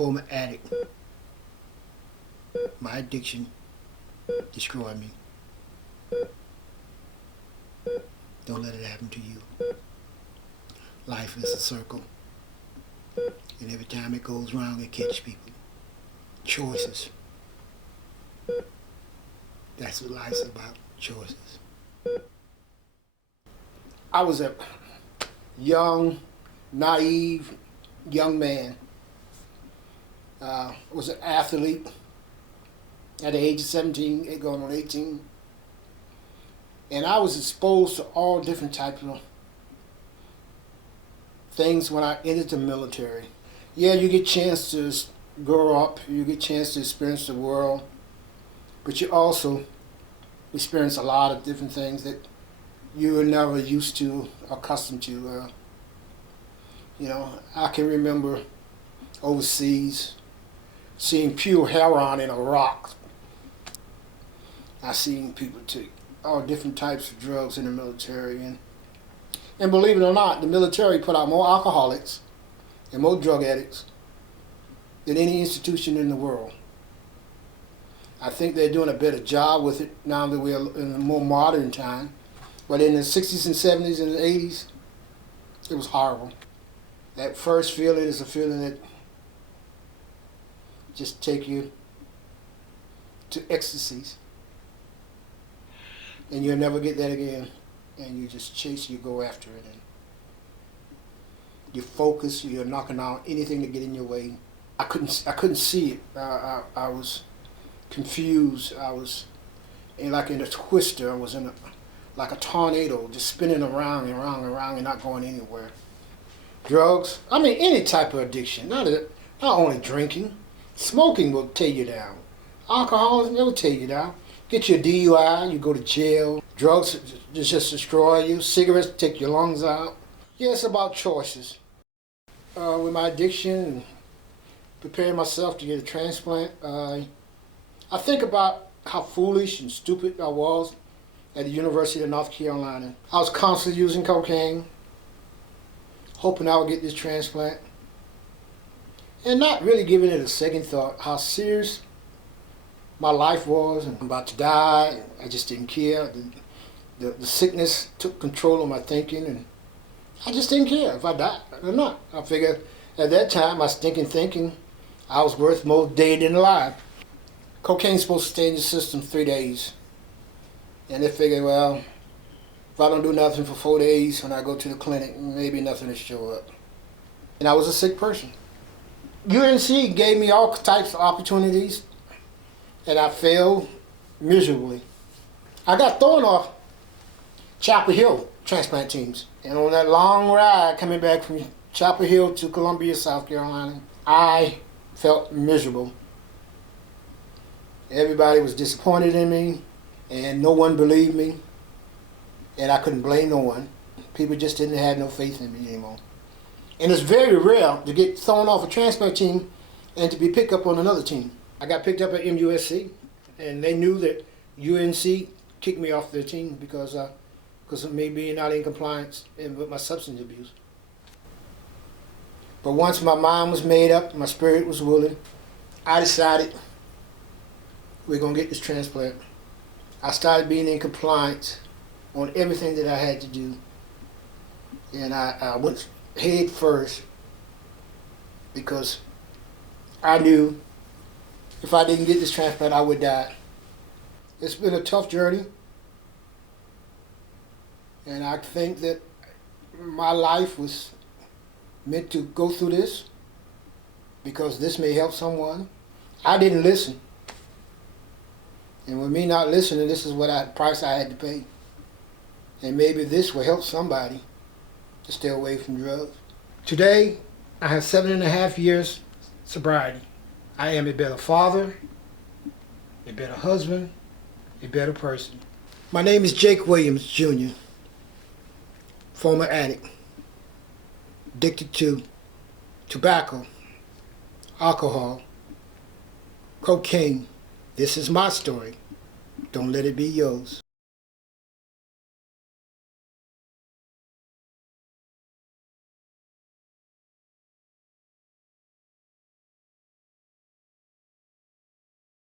former addict. My addiction destroyed me. Don't let it happen to you. Life is a circle. And every time it goes round, it catches people. Choices. That's what life's about, choices. I was a young, naive young man. Was an athlete at the age of 17, going on 18. And I was exposed to all different types of things when I entered the military. Yeah, you get a chance to grow up, you get a chance to experience the world, but you also experience a lot of different things that you were never used to, accustomed to. I can remember overseas seeing pure heroin in a rock. I seen people take all different types of drugs in the military, and believe it or not, the military put out more alcoholics and more drug addicts than any institution in the world. I think they're doing a better job with it now that we're in a more modern time. But in the 60s and 70s and the 80s, it was horrible. That first feeling is a feeling that just take you to ecstasies. And you'll never get that again. And you just chase, you go after it. And you focus, you're knocking out anything to get in your way. I couldn't see it. I was confused. I was in a twister. I was in like a tornado, just spinning around and around and around and not going anywhere. Drugs, any type of addiction, not only drinking. Smoking will tear you down. Alcohol will tear you down. Get your DUI, you go to jail. Drugs just destroy you. Cigarettes take your lungs out. Yeah, it's about choices. With my addiction and preparing myself to get a transplant, I think about how foolish and stupid I was at the University of North Carolina. I was constantly using cocaine, hoping I would get this transplant, and not really giving it a second thought how serious my life was, and I'm about to die. I just didn't care. The sickness took control of my thinking, and I just didn't care if I died or not. I figured at that time, my stinking thinking, I was worth more dead than alive. Cocaine's supposed to stay in the system 3 days. And they figured, well, if I don't do nothing for 4 days, when I go to the clinic, maybe nothing will show up. And I was a sick person. UNC gave me all types of opportunities, and I failed miserably. I got thrown off Chapel Hill transplant teams. And on that long ride coming back from Chapel Hill to Columbia, South Carolina, I felt miserable. Everybody was disappointed in me, and no one believed me, and I couldn't blame no one. People just didn't have no faith in me anymore. And it's very rare to get thrown off a transplant team and to be picked up on another team. I got picked up at MUSC, and they knew that UNC kicked me off their team because of me being not in compliance and with my substance abuse. But once my mind was made up, my spirit was willing, I decided we're going to get this transplant. I started being in compliance on everything that I had to do. And I went head first because I knew if I didn't get this transplant, I would die. It's been a tough journey. And I think that my life was meant to go through this because this may help someone. I didn't listen. And with me not listening, this is what price I had to pay. And maybe this will help somebody to stay away from drugs. Today, I have 7.5 years sobriety. I am a better father, a better husband, a better person. My name is Jake Williams, Jr., former addict, addicted to tobacco, alcohol, cocaine. This is my story. Don't let it be yours.